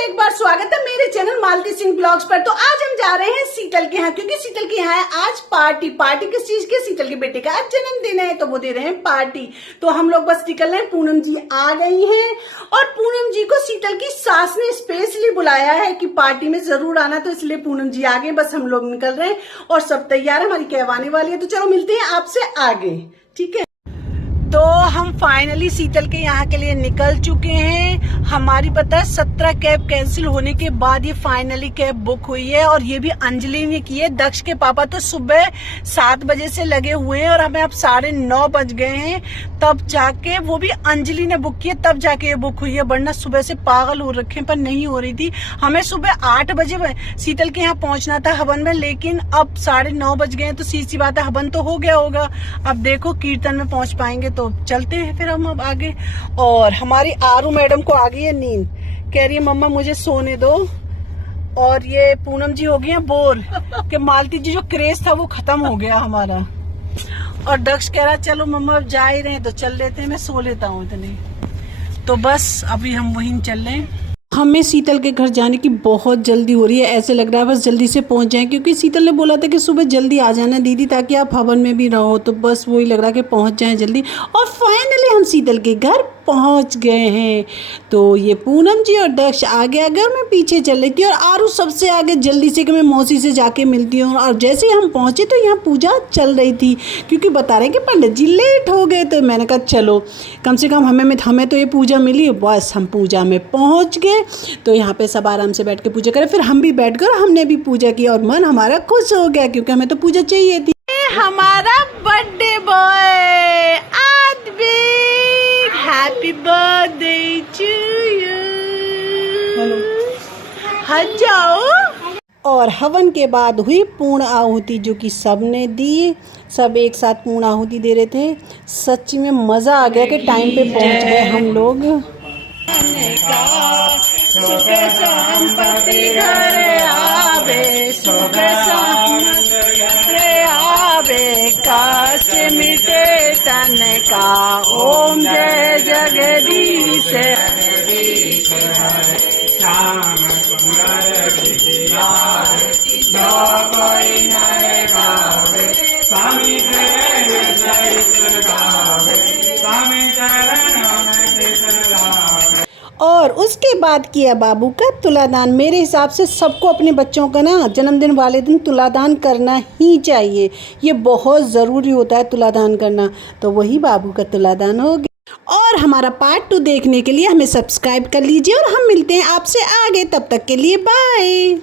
से एक बार स्वागत है मेरे चैनल मालती सिंह ब्लॉग्स पर। तो आज हम जा रहे हैं शीतल के यहाँ, क्योंकि शीतल के यहाँ है आज पार्टी किस चीज की? शीतल के बेटे का आज जन्मदिन है, तो वो दे रहे हैं पार्टी। तो हम लोग बस निकल रहे हैं। पूनम जी आ गई हैं और पूनम जी को शीतल की सास ने स्पेशली बुलाया है कि पार्टी में जरूर आना, तो इसलिए पूनम जी आ गए। बस हम लोग निकल रहे हैं और सब तैयार है, हमारी कैब आने वाली है। तो चलो मिलते हैं आपसे आगे, ठीक है। तो हम फाइनली शीतल के यहाँ के लिए निकल चुके हैं। हमारी पता है 17 कैब कैंसिल होने के बाद ये फाइनली कैब बुक हुई है, और ये भी अंजलि ने की है। दक्ष के पापा तो सुबह 7 बजे से लगे हुए हैं और हमें अब 9:30 बज गए हैं, तब जाके वो भी अंजलि ने बुक किया, तब जाके ये बुक हुई है। वरना सुबह से पागल हो रखे पर नहीं हो रही थी। हमें सुबह 8 बजे शीतल के यहाँ पहुंचना था हवन में, लेकिन अब 9:30 बज गए हैं, तो सीधी सी बात है हवन तो हो गया होगा। अब देखो कीर्तन में पहुंच पाएंगे तो चलते हैं फिर हम अब आगे। और हमारी आरू मैडम को आ गई है नींद, कह रही है मम्मा मुझे सोने दो। और ये पूनम जी हो गई हैं बोर कि मालती जी जो क्रेज था वो खत्म हो गया हमारा। और दक्ष कह रहा चलो मम्मा अब जा ही रहे हैं तो चल लेते हैं, मैं सो लेता हूँ इतने। तो बस अभी हम वहीं चल रहे हैं। हमें शीतल के घर जाने की बहुत जल्दी हो रही है, ऐसे लग रहा है बस जल्दी से पहुंच जाएं, क्योंकि शीतल ने बोला था कि सुबह जल्दी आ जाना दीदी ताकि आप हवन में भी रहो। तो बस वही लग रहा है कि पहुंच जाएं जल्दी। और फाइनली हम शीतल के घर पहुंच गए हैं। तो ये पूनम जी और दक्ष आगे आगे और मैं पीछे चल रही थी, और आरू सबसे आगे जल्दी से कि मैं मौसी से जाके मिलती हूँ। और जैसे ही हम पहुंचे तो यहाँ पूजा चल रही थी, क्योंकि बता रहे हैं कि पंडित जी लेट हो गए। तो मैंने कहा चलो कम से कम हमें तो ये पूजा मिली। बस हम पूजा में पहुंच गए, तो यहाँ पे सब आराम से बैठ के पूजा करें। फिर हम भी बैठ कर हमने भी पूजा की और मन हमारा खुश हो गया, क्योंकि हमें तो पूजा चाहिए थी। हमारा birthday boy Aadvik, happy birthday to you. हट जाओ। और हवन के बाद हुई पूर्ण आहुति, जो कि सब ने दी। सब एक साथ पूर्ण आहुति दे रहे थे। सच्ची में मज़ा आ गया कि टाइम पे पहुंच गए हम लोग। सुख संपत्ति घर आवे, सुख संपत्ति आवे, कष्ट मिटे तन का। ओम जय जगदीश श्याम सुंदर लाल, जो कोई नए गावे, स्वामी चरण गावे, स्वामी चरण गावे। और उसके बाद किया बाबू का तुलादान। मेरे हिसाब से सबको अपने बच्चों का ना जन्मदिन वाले दिन तुलादान करना ही चाहिए, ये बहुत ज़रूरी होता है तुलादान करना। तो वही बाबू का तुलादान हो गया। और हमारा पार्ट 2 देखने के लिए हमें सब्सक्राइब कर लीजिए, और हम मिलते हैं आपसे आगे। तब तक के लिए बाय।